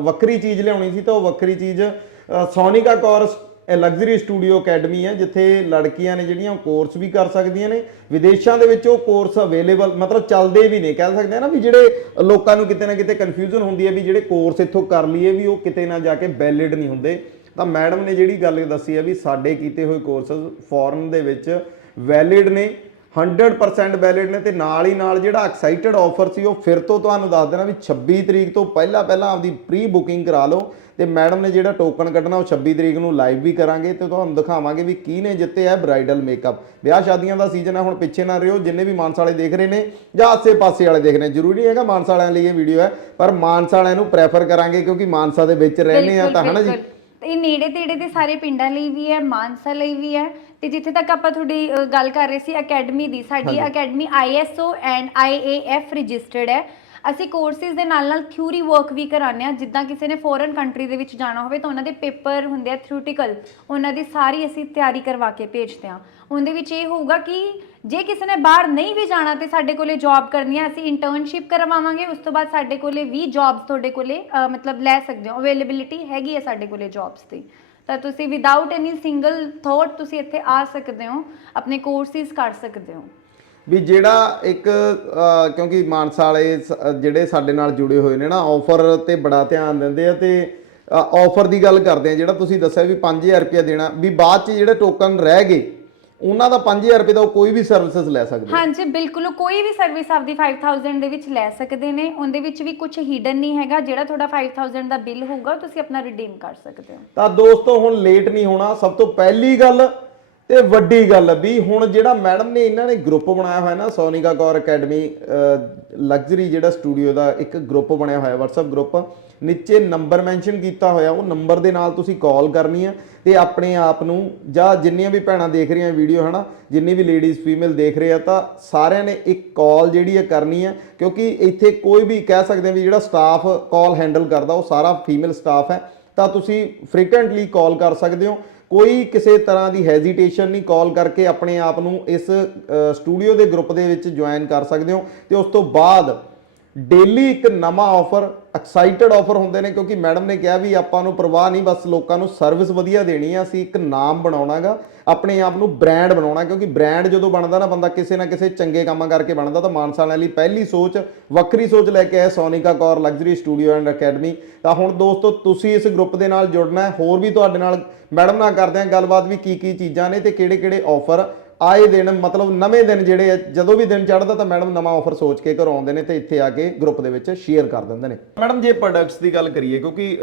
ਵੱਖਰੀ ਚੀਜ਼ ਲਿਆਉਣੀ ਸੀ ਤਾਂ ਉਹ ਵੱਖਰੀ ਚੀਜ਼ ਅ, ਕੋਰਸ ਇਹ ਲਗਜ਼ਰੀ ਸਟੂਡੀਓ ਅਕੈਡਮੀ ਹੈ ਜਿੱਥੇ ਲੜਕੀਆਂ ਨੇ ਜਿਹੜੀਆਂ ਉਹ ਕੋਰਸ ਵੀ ਕਰ ਸਕਦੀਆਂ ਨੇ। ਵਿਦੇਸ਼ਾਂ ਦੇ ਵਿੱਚ ਉਹ ਕੋਰਸ ਅਵੇਲੇਬਲ ਮਤਲਬ ਚੱਲਦੇ ਵੀ ਨੇ, ਕਹਿ ਸਕਦੇ ਆ ਨਾ ਵੀ ਜਿਹੜੇ ਲੋਕਾਂ ਨੂੰ ਕਿਤੇ ਨਾ ਕਿਤੇ ਕਨਫਿਊਜ਼ਨ ਹੁੰਦੀ ਹੈ ਵੀ ਜਿਹੜੇ ਕੋਰਸ ਇੱਥੋਂ ਕਰ ਲਈਏ ਵੀ ਉਹ ਕਿਤੇ ਨਾ ਜਾ ਕੇ ਵੈਲਿਡ ਨਹੀਂ ਹੁੰਦੇ। ਤਾਂ ਮੈਡਮ ਨੇ ਜਿਹੜੀ ਗੱਲ ਦੱਸੀ ਹੈ ਵੀ ਸਾਡੇ ਕੀਤੇ ਹੋਏ ਕੋਰਸਸ ਫੋਰਨ ਦੇ ਵਿੱਚ ਵੈਲਿਡ ਨੇ। 100% ਵੈਲਿਡ ਨੇ ਤੇ ਨਾਲ ਹੀ ਨਾਲ ਜਿਹੜਾ ਐਕਸਾਈਟਡ ਆਫਰ ਸੀ, ਉਹ ਫਿਰ ਤੋਂ ਤੁਹਾਨੂੰ ਦੱਸ ਦੇਣਾ ਵੀ 26 ਤਰੀਕ ਤੋਂ ਪਹਿਲਾਂ ਪਹਿਲਾਂ ਆਪਦੀ ਪ੍ਰੀ ਬੁਕਿੰਗ ਕਰਾ ਲਓ ਤੇ ਮੈਡਮ ਨੇ ਜਿਹੜਾ ਟੋਕਨ ਕੱਢਣਾ, ਉਹ 26 ਤਰੀਕ ਨੂੰ ਲਾਈਵ ਵੀ ਕਰਾਂਗੇ ਤੇ ਤੁਹਾਨੂੰ ਦਿਖਾਵਾਂਗੇ ਵੀ ਕੀ ਨੇ ਜਿੱਤੇ ਹੈ ਬ੍ਰਾਈਡਲ ਮੇਕਅਪ ਵਿਆਹ ਸ਼ਾਦੀਆਂ ਦਾ ਸੀਜ਼ਨ ਹੈ ਹੁਣ ਪਿੱਛੇ ਨਾ ਰਿਓ ਜਿੰਨੇ ਵੀ ਮਾਨਸਾ ਵਾਲੇ ਦੇਖ ਰਹੇ ਨੇ ਜਾਂ ਆਸੇ-ਪਾਸੇ ਵਾਲੇ ਦੇਖ ਰਹੇ ਜ਼ਰੂਰੀ ਨਹੀਂ ਹੈਗਾ ਮਾਨਸਾ ਵਾਲਿਆਂ ਲਈ ਇਹ ਵੀਡੀਓ ਹੈ, ਪਰ ਮਾਨਸਾ ਵਾਲਿਆਂ ਨੂੰ ਪ੍ਰੈਫਰ ਕਰਾਂਗੇ ਕਿਉਂਕਿ ਮਾਨਸਾ ਦੇ ਵਿੱਚ ਰਹਿੰਦੇ ਆ ਤਾਂ ਹਨਾ ਜੀ? ਤੇ ਇਹ ਨੇੜੇ ਤੇੜੇ ਦੇ ਸਾਰੇ ਪਿੰਡਾਂ ਲਈ ਵੀ ਹੈ ਮਾਨਸਾ ਲਈ ਵੀ ਹੈ ਤੇ ਜਿੱਥੇ ਤੱਕ ਆਪਾਂ ਤੁਹਾਡੀ ਅ, ਗੱਲ ਕਰ ਰਹੇ ਸੀ ਅਕੈਡਮੀ ਦੀ ਸਾਡੀ academy ISO and IAF registered ਹੈ। ਅਸੀਂ ਕੋਰਸਿਸ ਦੇ ਨਾਲ ਨਾਲ ਥਿਊਰੀ ਵਰਕ ਵੀ ਕਰਾਉਂਦੇ ਆ ਜਿੱਦਾਂ ਕਿਸੇ ਨੇ ਫੋਰਨ ਕੰਟਰੀ ਦੇ ਵਿੱਚ ਜਾਣਾ ਹੋਵੇ ਤਾਂ ਉਹਨਾਂ ਦੇ ਪੇਪਰ ਹੁੰਦੇ ਆ ਥਿਊਟੀਕਲ ਉਹਨਾਂ ਦੀ ਸਾਰੀ ਅਸੀਂ ਤਿਆਰੀ ਕਰਵਾ ਕੇ ਭੇਜਦੇ ਆ ਉਹਦੇ ਵਿੱਚ ਇਹ ਹੋਊਗਾ ਕਿ ਜੇ ਕਿਸੇ ਨੇ ਬਾਹਰ ਨਹੀਂ ਵੀ ਜਾਣਾ ਤੇ ਸਾਡੇ ਕੋਲੇ ਜੌਬ ਕਰਨੀ ਹੈ ਅਸੀਂ ਇੰਟਰਨਸ਼ਿਪ ਕਰਵਾਵਾਂਗੇ ਉਸ ਤੋਂ ਬਾਅਦ ਸਾਡੇ ਕੋਲੇ ਵੀ ਜੌਬਸ ਤੁਹਾਡੇ ਕੋਲੇ ਅ, ਮਤਲਬ ਲੈ ਸਕਦੇ ਹੋ। ਅਵੇਲੇਬਿਲਿਟੀ ਹੈਗੀ ਹੈ ਸਾਡੇ ਕੋਲੇ ਜੌਬਸ ਦੀ। ਤਾਂ ਤੁਸੀਂ ਵਿਦਆਊਟ ਐਨੀ ਸਿੰਗਲ ਥੋਟ ਤੁਸੀਂ ਇੱਥੇ ਆ ਸਕਦੇ ਹੋ ਆਪਣੇ ਕੋਰਸਿਸ ਕਰ ਸਕਦੇ ਹੋ। ਵੀ ਜਿਹੜਾ ਇੱਕ ਕਿਉਂਕਿ ਮਾਨਸਾ ਵਾਲੇ ਜਿਹੜੇ ਸਾਡੇ ਨਾਲ ਜੁੜੇ ਹੋਏ ਨੇ ਨਾ ਆਫਰ ਤੇ ਬੜਾ ਧਿਆਨ ਦਿੰਦੇ ਆ ਤੇ ਆਫਰ ਦੀ ਗੱਲ ਕਰਦੇ ਆ ਜਿਹੜਾ ਤੁਸੀਂ ਦੱਸਿਆ ਵੀ 5000 ਰੁਪਏ ਦੇਣਾ ਵੀ ਬਾਅਦ ਚ ਜਿਹੜੇ ਟੋਕਨ ਰਹਿ ਗਏ ਉਹਨਾਂ ਦਾ 5000 ਰੁਪਏ ਦਾ ਉਹ ਕੋਈ ਵੀ ਸਰਵਿਸਿਜ਼ ਲੈ ਸਕਦੇ। ਹਾਂਜੀ ਬਿਲਕੁਲ ਕੋਈ ਵੀ ਸਰਵਿਸ ਆਪਦੀ 5000 ਦੇ ਵਿੱਚ ਲੈ ਸਕਦੇ ਨੇ ਉਹਦੇ ਵਿੱਚ ਵੀ ਕੁਝ ਹਿਡਨ ਨਹੀਂ ਹੈਗਾ ਜਿਹੜਾ ਤੁਹਾਡਾ 5000 ਦਾ ਬਿੱਲ ਹੋਊਗਾ ਤੁਸੀਂ ਆਪਣਾ ਰਿਡੀਮ ਕਰ ਸਕਦੇ ਹੋ ਤਾਂ ਦੋਸਤੋ ਹੁਣ ਲੇਟ ਨਹੀਂ ਹੋਣਾ ਸਭ ਤੋਂ ਪਹਿਲੀ ਗੱਲ ਤੇ ਵੱਡੀ ਗੱਲ ਵੀ ਹੁਣ ਜਿਹੜਾ ਮੈਡਮ ਨੇ ਇਹਨਾਂ ਨੇ ਗਰੁੱਪ ਬਣਾਇਆ ਹੋਇਆ ਨਾ, ਸੋਨਿਕਾ ਕੌਰ ਅਕੈਡਮੀ ਲਗਜ਼ਰੀ ਜਿਹੜਾ ਸਟੂਡੀਓ ਦਾ ਇੱਕ ਗਰੁੱਪ ਬਣਿਆ ਹੋਇਆ, WhatsApp ਗਰੁੱਪ ਨੀਚੇ ਨੰਬਰ ਮੈਂਸ਼ਨ ਕੀਤਾ ਹੋਇਆ, ਉਹ ਨੰਬਰ ਦੇ ਨਾਲ ਤੁਸੀਂ ਕਾਲ ਕਰਨੀ ਹੈ ਤੇ ਆਪਣੇ ਆਪ ਨੂੰ ਜਾਂ ਜਿੰਨੀਆਂ ਵੀ ਭੈਣਾਂ ਦੇਖ ਰਹੀਆਂ ਵੀਡੀਓ ਹਨਾ, ਜਿੰਨੀ ਵੀ ਲੇਡੀਜ਼ ਫੀਮੇਲ ਦੇਖ ਰਹੇ ਆ, ਤਾਂ ਸਾਰਿਆਂ ਨੇ ਇੱਕ ਕਾਲ ਜਿਹੜੀ ਹੈ ਕਰਨੀ ਹੈ ਕਿਉਂਕਿ ਇੱਥੇ ਕੋਈ ਵੀ ਕਹਿ ਸਕਦੇ ਆ ਵੀ ਜਿਹੜਾ ਸਟਾਫ ਕਾਲ ਹੈਂਡਲ ਕਰਦਾ, ਉਹ ਸਾਰਾ ਫੀਮੇਲ ਸਟਾਫ ਹੈ, ਤਾਂ ਤੁਸੀਂ ਫ੍ਰੀਕੁਐਂਟਲੀ ਕਾਲ ਕਰ ਸਕਦੇ ਹੋ। ਕੋਈ ਕਿਸੇ ਤਰ੍ਹਾਂ ਦੀ ਹੈਜ਼ਿਟੇਸ਼ਨ ਨਹੀਂ ਕਾਲ ਕਰਕੇ ਆਪਣੇ ਆਪ ਨੂੰ ਇਸ ਸਟੂਡੀਓ ਦੇ ਗਰੁੱਪ ਦੇ ਵਿੱਚ ਜੁਆਇਨ ਕਰ ਸਕਦੇ ਹੋ ਤੇ ਉਸ ਤੋਂ ਬਾਅਦ ਡੇਲੀ ਇੱਕ ਨਵਾਂ ਆਫਰ ਐਕਸਾਈਟਡ ਆਫਰ ਹੁੰਦੇ ਨੇ ਕਿਉਂਕਿ ਮੈਡਮ ਨੇ ਕਿਹਾ ਵੀ ਆਪਾਂ ਨੂੰ ਪਰਵਾਹ ਨਹੀਂ, ਬਸ ਲੋਕਾਂ ਨੂੰ ਸਰਵਿਸ ਵਧੀਆ ਦੇਣੀ ਆ, ਅਸੀਂ ਇੱਕ ਨਾਮ ਬਣਾਉਣਾਗਾ, ਆਪਣੇ ਆਪ ਨੂੰ ਬ੍ਰਾਂਡ ਬਣਾਉਣਾ, ਕਿਉਂਕਿ ਬ੍ਰਾਂਡ ਜਦੋਂ ਬਣਦਾ ਨਾ ਬੰਦਾ ਕਿਸੇ ਨਾ ਕਿਸੇ ਚੰਗੇ ਕੰਮਾਂ ਕਰਕੇ ਬਣਦਾ, ਤਾਂ ਮਾਨਸਾ ਵਾਲਿਆਂ ਲਈ ਪਹਿਲੀ ਸੋਚ, ਵੱਖਰੀ ਸੋਚ ਲੈ ਕੇ ਆਇਆ Sonika Kaur luxury studio and academy ਤਾਂ ਹੁਣ ਦੋਸਤੋ, ਤੁਸੀਂ ਇਸ ਗਰੁੱਪ ਦੇ ਨਾਲ ਜੁੜਨਾ ਹੈ, ਹੋਰ ਵੀ ਤੁਹਾਡੇ ਨਾਲ ਮੈਡਮ ਨਾਲ ਕਰਦੇ ਹਾਂ ਗੱਲਬਾਤ ਵੀ ਕੀ ਕੀ ਚੀਜ਼ਾਂ ਨੇ ਤੇ ਕਿਹੜੇ ਕਿਹੜੇ ਆਫਰ ਆਏ ਦਿਨ, ਮਤਲਬ ਨਵੇਂ ਦਿਨ ਜਿਹੜੇ ਆ, ਜਦੋਂ ਵੀ ਦਿਨ ਚੜ੍ਹਦਾ ਤਾਂ ਮੈਡਮ ਨਵਾਂ ਆਫਰ ਸੋਚ ਕੇ ਘਰੋਂ ਆਉਂਦੇ ਨੇ ਤੇ ਇੱਥੇ ਆ ਕੇ ਗਰੁੱਪ ਦੇ ਵਿੱਚ ਸ਼ੇਅਰ ਕਰ ਦਿੰਦੇ ਨੇ। ਮੈਡਮ, ਜੇ ਪ੍ਰੋਡਕਟਸ ਦੀ ਗੱਲ ਕਰੀਏ, ਕਿਉਂਕਿ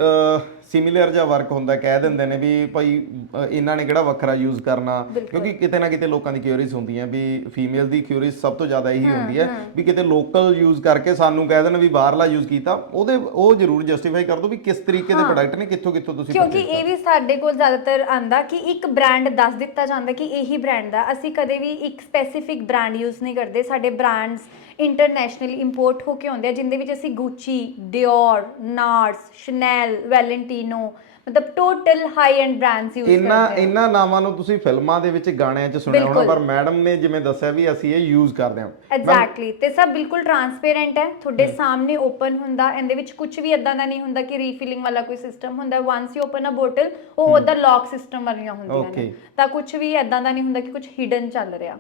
ਸਿਮਿਲਰ ਜਿਹਾ ਵਰਕ ਹੁੰਦਾ ਕਹਿ ਦਿੰਦੇ ਨੇ ਵੀ ਭਾਈ ਅਹ, ਇਹਨਾਂ ਨੇ ਕਿਹੜਾ ਵੱਖਰਾ ਯੂਜ਼ ਕਰਨਾ। ਕਿਉਂਕਿ ਕਿਤੇ ਨਾ ਕਿਤੇ ਲੋਕਾਂ ਦੀ ਕਿਉਰੀਜ਼ ਹੁੰਦੀਆਂ ਵੀ ਫੀਮੇਲ ਦੀ ਕਿਉਰੀਜ਼ ਸਭ ਤੋਂ ਜ਼ਿਆਦਾ ਇਹੀ ਹੁੰਦੀ ਹੈ ਵੀ ਕਿਤੇ ਲੋਕਲ ਯੂਜ਼ ਕਰਕੇ ਸਾਨੂੰ ਕਹਿ ਦੇਣ ਵੀ ਬਾਹਰਲਾ ਯੂਜ਼ ਕੀਤਾ ਉਹਦੇ ਉਹ ਜ਼ਰੂਰ ਜਸਟੀਫਾਈ ਕਰ ਦਿਓ ਵੀ ਕਿਸ ਤਰੀਕੇ ਦੇ ਪ੍ਰੋਡਕਟ ਨੇ ਕਿੱਥੋਂ ਕਿੱਥੋਂ ਤੁਸੀਂ ਕਿਉਂਕਿ purchase ਇਹ ਵੀ ਸਾਡੇ ਕੋਲ ਜ਼ਿਆਦਾਤਰ ਆਂਦਾ ਕਿ ਇੱਕ ਬ੍ਰਾਂਡ ਦੱਸ ਦਿੱਤਾ ਜਾਂਦਾ ਕਿ ਇਹੀ ਬ੍ਰਾਂਡ ਦਾ। ਅਸੀਂ ਕਦੇ ਵੀ ਇੱਕ ਸਪੈਸੀਫਿਕ ਬ੍ਰਾਂਡ ਯੂਜ਼ ਨਹੀਂ ਕਰਦੇ ਸਾਡੇ ਬ੍ਰਾਂਡਸ ਇੰਟਰਨੈਸ਼ਨਲੀ ਇੰਪੋਰਟ ਹੋ ਕੇ ਆਉਂਦੇ ਆ ਜਿੰਦੇ ਵਿੱਚ ਅਸੀਂ ਗੁੱਚੀ ਡਿਓਰ ਨਾਰਸ ਸ਼ਨੈਲ ਵੈਲੈਂਟੀਨੋ ਮਤਲਬ total high end brands use ਇਹਨਾਂ ਕਰਦੇ ਆ। ਇਹਨਾਂ ਨਾਮਾਂ ਨੂੰ ਤੁਸੀਂ ਫਿਲਮਾਂ ਦੇ ਵਿੱਚ ਗਾਣਿਆਂ 'ਚ ਸੁਣਿਆ ਹੋਣਾ। ਪਰ ਮੈਡਮ ਨੇ ਜਿਵੇਂ ਦੱਸਿਆ ਵੀ ਅਸੀਂ ਇਹ ਯੂਜ਼ ਕਰਦੇ ਹਾਂ। ਐਗਜ਼ੈਕਟਲੀ ਤੇ ਸਭ ਬਿਲਕੁਲ ਟਰਾਂਸਪੇਰੈਂਟ ਹੈ। ਤੁਹਾਡੇ ਸਾਹਮਣੇ ਓਪਨ ਹੁੰਦਾ। ਇਹਦੇ ਵਿੱਚ ਕੁਝ ਵੀ ਇਦਾਂ ਦਾ ਨਹੀਂ ਹੁੰਦਾ ਕਿ ਰੀਫਿਲਿੰਗ ਵਾਲਾ ਕੋਈ ਸਿਸਟਮ ਹੁੰਦਾ। Once you open a bottle ਉਹ ਉਹਦਾ ਲੌਕ ਸਿਸਟਮ ਵਾਲੀਆਂ ਹੁੰਦੀਆਂ. ਨੇ। ਤਾਂ ਕੁਝ ਵੀ ਇਦਾਂ ਦਾ ਨਹੀਂ ਹੁੰਦਾ ਕਿ ਕੁਝ ਹਿਡਨ ਚੱਲ ਰਿਹਾ।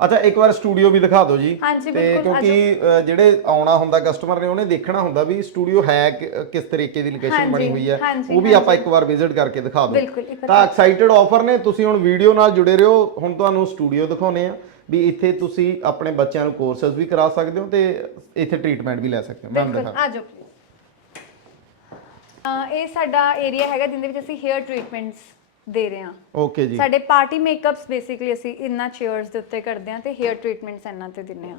ਅੱਛਾ ਇੱਕ ਵਾਰ ਸਟੂਡੀਓ ਵੀ ਦਿਖਾ ਦਿਓ ਜੀ। ਹਾਂਜੀ, ਤੇ ਬਿਲਕੁਲ, ਕਿਉਂਕਿ ਅ, ਜਿਹੜੇ ਆਉਣਾ ਹੁੰਦਾ ਕਸਟਮਰ ਨੇ ਉਹਨੇ ਦੇਖਣਾ ਹੁੰਦਾ ਵੀ ਸਟੂਡੀਓ ਹੈ ਕਿ- ਕਿਸ ਤਰੀਕੇ ਦੀ ਲੋਕੇਸ਼ਨ ਹਾਂਜੀ, ਬਣੀ ਹੋਈ ਹੈ। ਹਾਂਜੀ, ਉਹ ਵੀ ਆਪਾਂ ਇੱਕ ਵਾਰ ਵਿਜ਼ਿਟ ਕਰਕੇ ਦਿਖਾ ਦਿਓ। ਬਿਲਕੁਲ, ਇੱਕ ਵਾਰ ਤਾਂ ਐਕਸਾਈਟਡ ਆਫਰ ਨੇ ਤੁਸੀਂ ਹੁਣ ਵੀਡੀਓ ਨਾਲ ਜੁੜੇ ਰਹੋ। ਹੁਣ ਤੁਹਾਨੂੰ ਸਟੂਡੀਓ ਦਿਖਾਉਨੇ ਆ ਵੀ ਇੱਥੇ ਤੁਸੀਂ ਆਪਣੇ ਬੱਚਿਆਂ ਨੂੰ ਕੋਰਸਸ ਵੀ ਕਰਾ ਸਕਦੇ ਹੋ ਤੇ ਇੱਥੇ ਟ੍ਰੀਟਮੈਂਟ ਵੀ ਲੈ ਸਕਦੇ ਹੋ। ਮੈਮ ਬਿਲਕੁਲ ਦਿਖਾ। ਆ ਜਾਓ ਅਹ ਇਹ ਸਾਡਾ ਏਰੀਆ ਹੈਗਾ ਜਿੰਦੇ ਵਿੱਚ ਅਸੀਂ 헤ਅਰ ਟ੍ਰੀਟਮੈਂਟਸ ਦੇ ਰਹੇ ਹਾਂ। ਓਕੇ ਜੀ। ਸਾਡੇ ਪਾਰਟੀ ਮੇਕਅਪਸ ਬੇਸਿਕਲੀ ਅਸੀਂ ਇੰਨਾ ਚੇਅਰਸ ਦੇ ਉੱਤੇ ਕਰਦੇ ਹਾਂ ਤੇ 헤ਅਰ ਟ੍ਰੀਟਮੈਂਟਸ ਇਹਨਾਂ ਤੇ ਦਿੰਨੇ ਹਾਂ।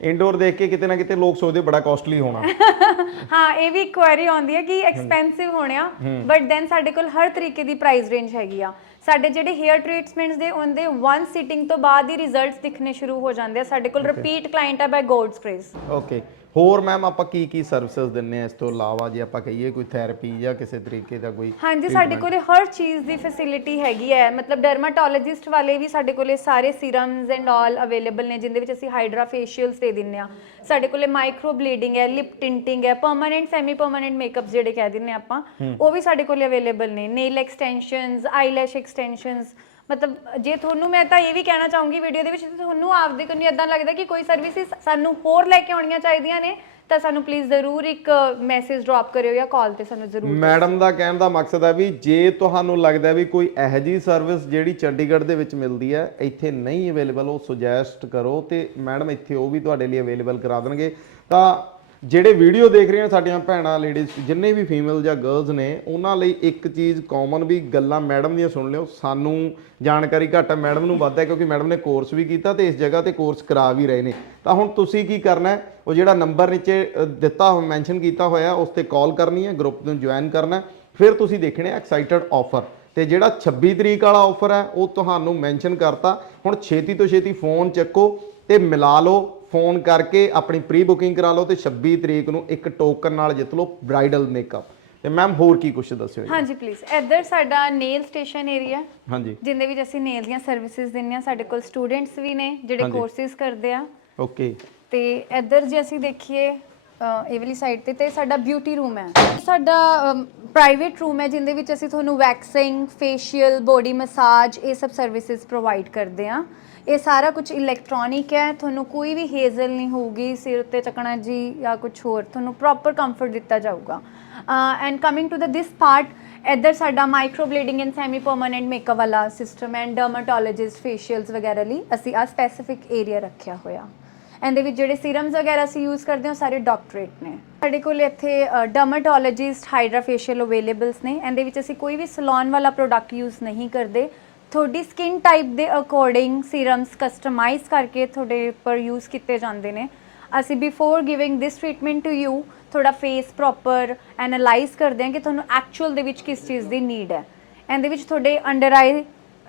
ਇਨਡੋਰ ਦੇਖ ਕੇ ਕਿਤੇ ਨਾ ਕਿਤੇ ਲੋਕ ਸੋਚਦੇ ਬੜਾ ਕਾਸਟਲੀ ਹੋਣਾ। ਹਾਂ ਇਹ ਵੀ ਕੁਐਰੀ ਆਉਂਦੀ ਹੈ ਕਿ ਐਕਸਪੈਂਸਿਵ ਹੋਣਿਆ ਬਟ ਦੈਨ ਸਾਡੇ ਕੋਲ ਹਰ ਤਰੀਕੇ ਦੀ ਪ੍ਰਾਈਸ ਰੇਂਜ ਹੈਗੀ ਆ। ਸਾਡੇ ਜਿਹੜੇ 헤ਅਰ ਟ੍ਰੀਟਮੈਂਟਸ ਦੇ ਉਹਦੇ ਵਨ ਸਿਟਿੰਗ ਤੋਂ ਬਾਅਦ ਹੀ ਰਿਜ਼ਲਟਸ ਦਿਖਣੇ ਸ਼ੁਰੂ ਹੋ ਜਾਂਦੇ ਆ। ਸਾਡੇ ਕੋਲ ਰਿਪੀਟ ਕਲਾਇੰਟ ਆ ਬਾਈ ਗੋਡਸ ਕ੍ਰੇਜ਼ ਓਕੇ ਹੋਰ ਮੈਮ ਆਪਾਂ ਕੀ ਕੀ ਸਰਵਿਸਿਜ਼ ਦਿੰਨੇ ਆ ਇਸ ਤੋਂ ਇਲਾਵਾ? ਜੇ ਆਪਾਂ ਕਹੀਏ ਕੋਈ ਥੈਰੇਪੀ ਜਾਂ ਕਿਸੇ ਤਰੀਕੇ ਦਾ ਕੋਈ ਹਾਂਜੀ ਸਾਡੇ ਕੋਲੇ ਹਰ ਚੀਜ਼ ਦੀ ਫੈਸਿਲਿਟੀ ਹੈਗੀ ਹੈ। ਮਤਲਬ ਡਰਮਾਟੋਲੋਜਿਸਟ ਵਾਲੇ ਵੀ ਸਾਡੇ ਕੋਲੇ ਸਾਰੇ ਸੀਰਮਸ ਐਂਡ ਆਲ ਅਵੇਲੇਬਲ ਨੇ ਜਿੰਦੇ ਵਿੱਚ ਅਸੀਂ ਹਾਈਡਰਾ ਫੇਸ਼ੀਅਲਸ ਦੇ ਦਿੰਨੇ ਆ। ਸਾਡੇ ਕੋਲੇ ਮਾਈਕਰੋ ਬਲੀਡਿੰਗ ਹੈ ਲਿਪ ਟਿੰਟਿੰਗ ਹੈ ਪਰਮਨੈਂਟ ਸੈਮੀ ਪਰਮਨੈਂਟ ਮੇਕਅਪ ਜਿਹੜੇ ਕਹਿ ਦਿੰਨੇ ਆਪਾਂ ਉਹ ਵੀ ਸਾਡੇ ਕੋਲੇ ਅਵੇਲੇਬਲ ਨੇ। ਨੇਲ ਐਕਸਟੈਂਸ਼ਨਸ ਆਈਲੈਸ਼ ਐਕਸਟੈਂਸ਼ਨਸ ਮਤਲਬ, ਜੇ ਤੁਹਾਨੂੰ ਮੈਂ ਤਾਂ ਇਹ ਵੀ ਕਹਿਣਾ ਚਾਹੂੰਗੀ ਵੀਡੀਓ ਦੇ ਵਿੱਚ ਤੁਹਾਨੂੰ ਆਪਦੇ ਕੋਲ ਇਦਾਂ ਲੱਗਦਾ ਕਿ ਕੋਈ ਸਰਵਿਸਿਜ਼ ਸਾਨੂੰ ਹੋਰ ਲੈ ਕੇ ਆਉਣੀਆਂ ਚਾਹੀਦੀਆਂ ਨੇ, ਤਾਂ ਸਾਨੂੰ ਪਲੀਜ਼ ਜ਼ਰੂਰ ਇੱਕ ਮੈਸੇਜ ਡ੍ਰੌਪ ਕਰਿਓ ਜਾਂ ਕਾਲ ਤੇ ਸਾਨੂੰ ਜ਼ਰੂਰ ਮੈਡਮ ਦਾ ਕਹਿਣ ਦਾ ਮਕਸਦ ਹੈ ਵੀ ਜੇ ਤੁਹਾਨੂੰ ਲੱਗਦਾ ਵੀ ਕੋਈ ਇਹੋ ਜਿਹੀ ਸਰਵਿਸ ਜਿਹੜੀ ਚੰਡੀਗੜ੍ਹ ਦੇ ਵਿੱਚ ਮਿਲਦੀ ਹੈ, ਇੱਥੇ ਨਹੀਂ ਅਵੇਲੇਬਲ ਉਹ ਸੁਜੈਸਟ ਕਰੋ ਤੇ ਮੈਡਮ ਇੱਥੇ ਉਹ ਵੀ ਤੁਹਾਡੇ ਲਈ ਅਵੇਲੇਬਲ ਕਰਾ ਦੇਣਗੇ। ਤਾਂ ਜਿਹੜੇ ਵੀਡੀਓ ਦੇਖ ਰਹੇ ਰਹੀਆਂ ਸਾਡੀਆਂ ਭੈਣਾਂ ਲੇਡੀਜ਼ ਜਿੰਨੇ ਵੀ ਫੀਮੇਲ ਜਾਂ ਗਰਲਸ ਨੇ, ਉਹਨਾਂ ਲਈ ਇੱਕ ਚੀਜ਼ ਕਾਮਨ ਵੀ ਗੱਲਾਂ ਮੈਡਮ ਦੀਆਂ ਸੁਣ ਲਿਓ। ਸਾਨੂੰ ਜਾਣਕਾਰੀ ਘੱਟ ਹੈ ਮੈਡਮ ਨੂੰ ਵੱਧ ਹੈ, ਕਿਉਂਕਿ ਮੈਡਮ ਨੇ ਕੋਰਸ ਵੀ ਕੀਤਾ ਤੇ ਇਸ ਜਗ੍ਹਾ ਤੇ ਕੋਰਸ ਕਰਾ ਵੀ ਰਹੇ ਨੇ। ਤਾਂ ਹੁਣ ਤੁਸੀਂ ਕੀ ਕਰਨਾ ਹੈ? ਉਹ ਜਿਹੜਾ ਨੰਬਰ ਨੀਚੇ ਦਿੱਤਾ ਦਿੱਤਾ ਮੈਂਸ਼ਨ ਕੀਤਾ ਹੋਇਆ, ਉਸ ਤੇ ਕਾਲ ਕਰਨੀ ਹੈ ਗਰੁੱਪ ਨੂੰ ਜੁਆਇਨ ਕਰਨਾ ਫਿਰ ਤੁਸੀਂ ਦੇਖਣੇ ਐਕਸਾਈਟਡ ਆਫਰ ਤੇ ਜਿਹੜਾ 26 ਤਰੀਕ ਵਾਲਾ ਆਫਰ ਹੈ, ਉਹ ਤੁਹਾਨੂੰ ਮੈਂਸ਼ਨ ਕਰਤਾ। ਹੁਣ ਛੇਤੀ ਤੋਂ ਛੇਤੀ ਫੋਨ ਚੱਕੋ ਤੇ ਮਿਲਾ ਲਓ। ਫੋਨ ਕਰਕੇ ਆਪਣੀ ਪ੍ਰੀ ਬੁਕਿੰਗ ਕਰਾ ਲਓ ਤੇ 26 ਤਰੀਕ ਨੂੰ ਇੱਕ ਟੋਕਨ ਨਾਲ ਜਿੱਤ ਲਓ ਬ੍ਰਾਈਡਲ ਮੇਕਅਪ। ਤੇ ਮੈਮ ਹੋਰ ਕੀ ਕੁਝ ਦੱਸਿਓ ਜੀ? ਹਾਂਜੀ ਪਲੀਜ਼ ਇੱਧਰ ਸਾਡਾ ਨੇਲ ਸਟੇਸ਼ਨ ਏਰੀਆ ਹਾਂਜੀ। ਜਿੰਦੇ ਵਿੱਚ ਅਸੀਂ ਨੇਲ ਦੀਆਂ ਸਰਵਿਸਿਜ਼ ਦਿੰਦੇ ਆ। ਸਾਡੇ ਕੋਲ ਸਟੂਡੈਂਟਸ ਵੀ ਨੇ ਜਿਹੜੇ ਹਾਂਜੀ। ਕੋਰਸਿਸ ਕਰਦੇ ਆ। ਓਕੇ ਤੇ ਇੱਧਰ ਜੇ ਅਸੀਂ ਦੇਖੀਏ ਅ, ਇਹ ਵਾਲੀ ਸਾਈਡ ਤੇ ਤੇ ਸਾਡਾ ਬਿਊਟੀ ਰੂਮ ਹੈ। ਸਾਡਾ ਪ੍ਰਾਈਵੇਟ ਰੂਮ ਹੈ ਜਿੰਦੇ ਵਿੱਚ ਅਸੀਂ ਤੁਹਾਨੂੰ ਵੈਕਸਿੰਗ ਫੇਸ਼ੀਅਲ ਬੋਡੀ ਮਸਾਜ ਇਹ ਸਭ ਸਰਵਿਸਿਜ਼ ਪ੍ਰੋਵਾਈਡ ਕਰਦੇ ਆ। ਇਹ ਸਾਰਾ ਕੁਝ ਇਲੈਕਟ੍ਰੋਨਿਕ ਹੈ, ਤੁਹਾਨੂੰ ਕੋਈ ਵੀ ਹੇਜ਼ਲ ਨਹੀਂ ਹੋਊਗੀ, ਸਿਰ ਉੱਤੇ ਚੱਕਣਾ ਜੀ ਜਾਂ ਕੁਝ ਹੋਰ, ਤੁਹਾਨੂੰ ਪ੍ਰੋਪਰ ਕੰਫਰਟ ਦਿੱਤਾ ਜਾਊਗਾ। And coming to the this part ਇੱਧਰ ਸਾਡਾ microblading and semi permanent makeup ਵਾਲਾ ਸਿਸਟਮ ਐਂਡ ਡਰਮਾਟੋਲੋਜਿਸਟ ਫੇਸ਼ੀਅਲਸ ਵਗੈਰਾ ਲਈ ਅਸੀਂ ਆ ਸਪੈਸੀਫਿਕ ਏਰੀਆ ਰੱਖਿਆ ਹੋਇਆ। ਇਹਦੇ ਵਿੱਚ ਜਿਹੜੇ ਸੀਰਮਸ ਵਗੈਰਾ ਅਸੀਂ ਯੂਜ਼ ਕਰਦੇ ਹਾਂ, ਉਹ ਸਾਰੇ ਡਾਕਟਰੇਟ ਨੇ। ਸਾਡੇ ਕੋਲ ਇੱਥੇ ਡਰਮਾਟੋਲੋਜਿਸਟ ਹਾਈਡਰਾ ਫੇਸ਼ੀਅਲ ਅਵੇਲੇਬਲਸ ਨੇ। ਇਹਦੇ ਵਿੱਚ ਅਸੀਂ ਕੋਈ ਵੀ ਸਲੂਨ ਵਾਲਾ ਪ੍ਰੋਡਕਟ ਯੂਜ਼ ਨਹੀਂ ਕਰਦੇ। ਤੁਹਾਡੀ ਸਕਿਨ ਟਾਈਪ ਦੇ ਅਕੋਰਡਿੰਗ ਸੀਰਮਸ ਕਸਟਮਾਈਜ਼ ਕਰਕੇ ਤੁਹਾਡੇ ਉੱਪਰ ਯੂਜ਼ ਕੀਤੇ ਜਾਂਦੇ ਨੇ। ਅਸੀਂ before giving this treatment to you ਤੁਹਾਡਾ ਫੇਸ ਪ੍ਰੋਪਰ ਐਨਾਲਾਈਜ਼ ਕਰਦੇ ਹਾਂ ਕਿ ਤੁਹਾਨੂੰ ਐਕਚੁਅਲ ਦੇ ਵਿੱਚ ਕਿਸ ਚੀਜ਼ ਦੀ ਨੀਡ ਹੈ। ਇਹਦੇ ਵਿੱਚ ਤੁਹਾਡੇ ਅੰਡਰ ਆਈ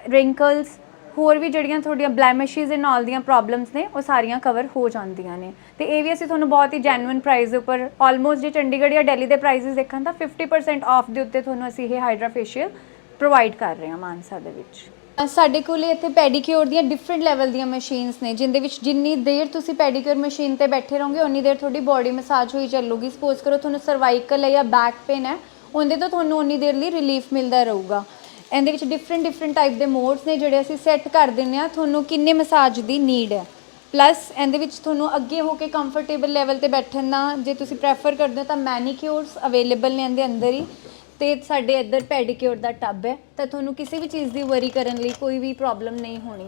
ਰਿੰਕਲਸ ਹੋਰ ਵੀ ਜਿਹੜੀਆਂ ਤੁਹਾਡੀਆਂ ਬਲੈਮਿਸ਼ਸ ਐਂਡ ਆਲ ਦੀਆਂ ਪ੍ਰੋਬਲਮਸ ਨੇ, ਉਹ ਸਾਰੀਆਂ ਕਵਰ ਹੋ ਜਾਂਦੀਆਂ ਨੇ। ਤੇ ਇਹ ਵੀ ਅਸੀਂ ਤੁਹਾਨੂੰ ਬਹੁਤ ਹੀ ਜੈਨੂਇਨ ਪ੍ਰਾਈਸ ਦੇ ਉੱਪਰ ਆਲਮੋਸਟ ਜੇ ਚੰਡੀਗੜ੍ਹ ਜਾਂ ਦਿੱਲੀ ਦੇ ਪ੍ਰਾਈਸਿਸ ਦੇਖਾਂ ਤਾਂ 50% ਆਫ ਦੇ ਉੱਤੇ ਤੁਹਾਨੂੰ ਅਸੀਂ ਇਹ ਹਾਈਡਰਾ ਫੇਸ਼ੀਅਲ ਪ੍ਰੋਵਾਈਡ ਕਰ ਰਹੇ ਹਾਂ ਮਾਨਸਾ ਦੇ ਵਿੱਚ। ਸਾਡੇ ਕੋਲੇ ਇੱਥੇ ਪੈਡੀਕਿਉਰ ਦੀਆਂ ਡਿਫਰੈਂਟ ਲੈਵਲ ਦੀਆਂ ਮਸ਼ੀਨਸ ਨੇ, ਜਿੰਦੇ ਵਿੱਚ ਜਿੰਨੀ ਦੇਰ ਤੁਸੀਂ ਪੈਡੀਕਿਉਰ ਮਸ਼ੀਨ ਤੇ ਬੈਠੇ ਰਹੋਗੇ ਉਨੀ ਦੇਰ ਤੁਹਾਡੀ ਬਾਡੀ ਮਸਾਜ ਹੋਈ ਚੱਲੂਗੀ। ਸਪੋਜ਼ ਕਰੋ ਤੁਹਾਨੂੰ ਸਰਵਾਈਕਲ ਹੈ ਜਾਂ ਬੈਕ ਪੇਨ ਹੈ, ਉਹਦੇ ਤੋਂ ਤੁਹਾਨੂੰ ਉਨੀ ਦੇਰ ਲਈ ਰਿਲੀਫ ਮਿਲਦਾ ਰਹੂਗਾ। ਇਹਦੇ ਵਿੱਚ ਡਿਫਰੈਂਟ ਡਿਫਰੈਂਟ ਟਾਈਪ ਦੇ ਮੋਡਸ ਨੇ, ਜਿਹੜੇ ਅਸੀਂ ਸੈੱਟ ਕਰ ਦਿੰਨੇ ਆ ਤੁਹਾਨੂੰ ਕਿੰਨੇ ਮਸਾਜ ਦੀ ਨੀਡ ਹੈ। ਪਲੱਸ ਇਹਦੇ ਵਿੱਚ ਤੁਹਾਨੂੰ ਅੱਗੇ ਹੋ ਕੇ ਕੰਫਰਟੇਬਲ ਲੈਵਲ ਤੇ ਬੈਠਣ ਦਾ, ਜੇ ਤੁਸੀਂ ਪ੍ਰੈਫਰ ਕਰਦੇ ਹੋ ਤਾਂ ਮੈਨੀਕਿਉਰਸ ਅਵੇਲੇਬਲ ਨੇ ਇਹਦੇ ਅੰਦਰ ਹੀ। ਤੇ ਸਾਡੇ ਇੱਧਰ ਪੈਡੀਕਿਉਰ ਦਾ ਟੱਬ ਹੈ, ਤਾਂ ਤੁਹਾਨੂੰ ਕਿਸੇ ਵੀ ਚੀਜ਼ ਦੀ ਵਰੀ ਕਰਨ ਲਈ ਕੋਈ ਵੀ ਪ੍ਰੋਬਲਮ ਨਹੀਂ ਹੋਣੀ।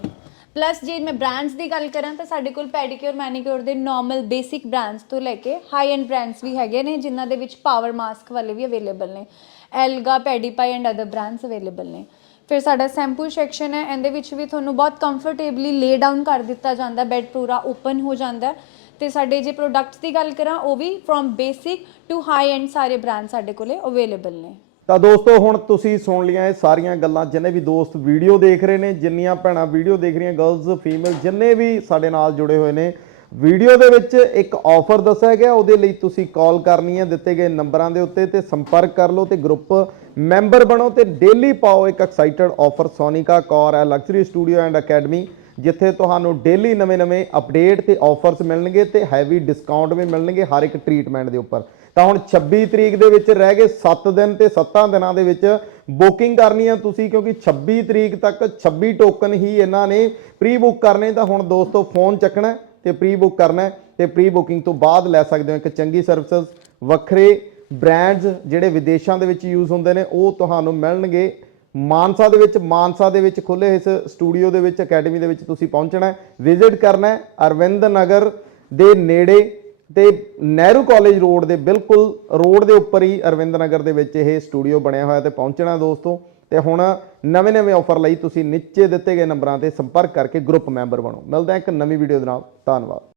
ਪਲੱਸ ਜੇ ਮੈਂ ਬ੍ਰਾਂਡਸ ਦੀ ਗੱਲ ਕਰਾਂ, ਤਾਂ ਸਾਡੇ ਕੋਲ ਪੈਡੀਕਿਉਰ ਮੈਨੀਕਿਉਰ ਦੇ ਨਾਰਮਲ ਬੇਸਿਕ ਬ੍ਰਾਂਡਸ ਤੋਂ ਲੈ ਕੇ ਹਾਈ ਐਂਡ ਬ੍ਰਾਂਡਸ ਵੀ ਹੈਗੇ ਨੇ, ਜਿਨ੍ਹਾਂ ਦੇ ਵਿੱਚ ਪਾਵਰ ਮਾਸਕ ਵਾਲੇ ਵੀ ਅਵੇਲੇਬਲ ਨੇ। ਐਲਗਾ ਪੈਡੀਪਾਈ ਐਂਡ ਅਦਰ ਬ੍ਰਾਂਡਸ ਅਵੇਲੇਬਲ ਨੇ। ਫਿਰ ਸਾਡਾ ਸ਼ੈਂਪੂ ਸੈਕਸ਼ਨ ਹੈ, ਇਹਦੇ ਵਿੱਚ ਵੀ ਤੁਹਾਨੂੰ ਬਹੁਤ ਕੰਫਰਟੇਬਲੀ ਲੇ ਡਾਊਨ ਕਰ ਦਿੱਤਾ ਜਾਂਦਾ ਬੈੱਡ ਪੂਰਾ ਓਪਨ ਹੋ ਜਾਂਦਾ। ਤੇ ਸਾਡੇ ਜੇ ਪ੍ਰੋਡਕਟਸ ਦੀ ਗੱਲ ਕਰਾਂ, ਉਹ ਵੀ from basic to high end ਸਾਰੇ ਬ੍ਰਾਂਡ ਸਾਡੇ ਕੋਲੇ ਅਵੇਲੇਬਲ ਨੇ। ਤਾਂ ਦੋਸਤੋ, ਹੁਣ ਤੁਸੀਂ ਸੁਣ ਲਈਆਂ ਇਹ ਸਾਰੀਆਂ ਗੱਲਾਂ, ਜਿੰਨੇ ਵੀ ਦੋਸਤ ਵੀਡੀਓ ਦੇਖ ਰਹੇ ਨੇ, ਜਿੰਨੀਆਂ ਭੈਣਾਂ ਵੀਡੀਓ ਦੇਖ ਰਹੀਆਂ ਗਰਲਸ ਫੀਮੇਲ ਜਿੰਨੇ ਵੀ ਸਾਡੇ ਨਾਲ ਜੁੜੇ ਹੋਏ ਨੇ ਵੀਡੀਓ ਦੇ ਵਿੱਚ ਇੱਕ ਆਫਰ ਦੱਸਿਆ ਗਿਆ, ਉਹਦੇ ਲਈ ਤੁਸੀਂ ਕਾਲ ਕਰਨੀ ਹੈ, ਦਿੱਤੇ ਗਏ ਨੰਬਰਾਂ ਦੇ ਉੱਤੇ ਤੇ ਸੰਪਰਕ ਕਰ ਲਓ ਤੇ ਗਰੁੱਪ ਮੈਂਬਰ ਬਣੋ ਤੇ ਡੇਲੀ ਪਾਓ ਇੱਕ ਐਕਸਾਈਟਡ ਆਫਰ ਸੋਨਿਕਾ ਕੌਰ ਹੈ ਲਗਜ਼ਰੀ ਸਟੂਡੀਓ ਐਂਡ ਅਕੈਡਮੀ ਜਿੱਥੇ ਤੁਹਾਨੂੰ ਡੇਲੀ ਨਵੇਂ-ਨਵੇਂ ਅਪਡੇਟ ਤੇ ਆਫਰਸ ਮਿਲਣਗੇ ਤੇ ਹੈਵੀ ਡਿਸਕਾਊਂਟ ਵੀ ਮਿਲਣਗੇ ਹਰ ਇੱਕ ਟ੍ਰੀਟਮੈਂਟ ਦੇ ਉੱਪਰ। ਤਾਂ ਹੁਣ 26 ਤਰੀਕ ਦੇ ਵਿੱਚ ਰਹਿ ਗਏ 7 ਦਿਨ ਤੇ 7 ਦਿਨਾਂ ਦੇ ਵਿੱਚ ਬੁਕਿੰਗ ਕਰਨੀ ਆ ਤੁਸੀਂ, ਕਿਉਂਕਿ 26 ਤਰੀਕ ਤੱਕ 26 ਟੋਕਨ ਹੀ ਇਹਨਾਂ ਨੇ ਪ੍ਰੀ ਬੁੱਕ ਕਰਨੇ, ਤਾਂ ਹੁਣ ਦੋਸਤੋ ਫੋਨ ਚੱਕਣਾ ਹੈ ਤੇ ਪ੍ਰੀ ਬੁੱਕ ਕਰਨਾ ਹੈ ਤੇ ਪ੍ਰੀ ਬੁਕਿੰਗ ਤੋਂ ਬਾਅਦ ਲੈ ਸਕਦੇ ਹੋ ਇੱਕ ਚੰਗੀ ਸਰਵਿਸਿਜ਼ ਵੱਖਰੇ ਬ੍ਰਾਂਡਸ ਜਿਹੜੇ ਵਿਦੇਸ਼ਾਂ ਦੇ ਵਿੱਚ ਯੂਜ਼ ਹੁੰਦੇ ਨੇ, ਉਹ ਤੁਹਾਨੂੰ ਮਿਲਣਗੇ। ਮਾਨਸਾ ਦੇ ਵਿੱਚ, ਮਾਨਸਾ ਦੇ ਵਿੱਚ ਖੁੱਲੇ ਇਸ ਸਟੂਡੀਓ ਦੇ ਵਿੱਚ, ਅਕੈਡਮੀ ਦੇ ਵਿੱਚ ਤੁਸੀਂ ਪਹੁੰਚਣਾ ਹੈ। ਵਿਜ਼ਿਟ ਕਰਨਾ ਹੈ ਅਰਵਿੰਦ ਨਗਰ ਦੇ ਨੇੜੇ ਤੇ ਨਹਿਰੂ ਕਾਲਜ ਰੋਡ ਦੇ, ਬਿਲਕੁਲ ਰੋਡ ਦੇ ਉੱਪਰ ਹੀ ਅਰਵਿੰਦ ਨਗਰ ਦੇ ਵਿੱਚ ਇਹ ਸਟੂਡੀਓ ਬਣਿਆ ਹੋਇਆ ਤੇ ਪਹੁੰਚਣਾ ਦੋਸਤੋ। ਤੇ ਹੁਣ ਨਵੇਂ-ਨਵੇਂ ਆਫਰ ਲਈ ਤੁਸੀਂ ਨੀਚੇ ਦਿੱਤੇ ਗਏ ਨੰਬਰਾਂ ਤੇ ਸੰਪਰਕ ਕਰਕੇ ਗਰੁੱਪ ਮੈਂਬਰ ਬਣੋ। ਮਿਲਦਾ ਇੱਕ ਨਵੀਂ ਵੀਡੀਓ ਦੇ ਨਾਲ। ਧੰਨਵਾਦ।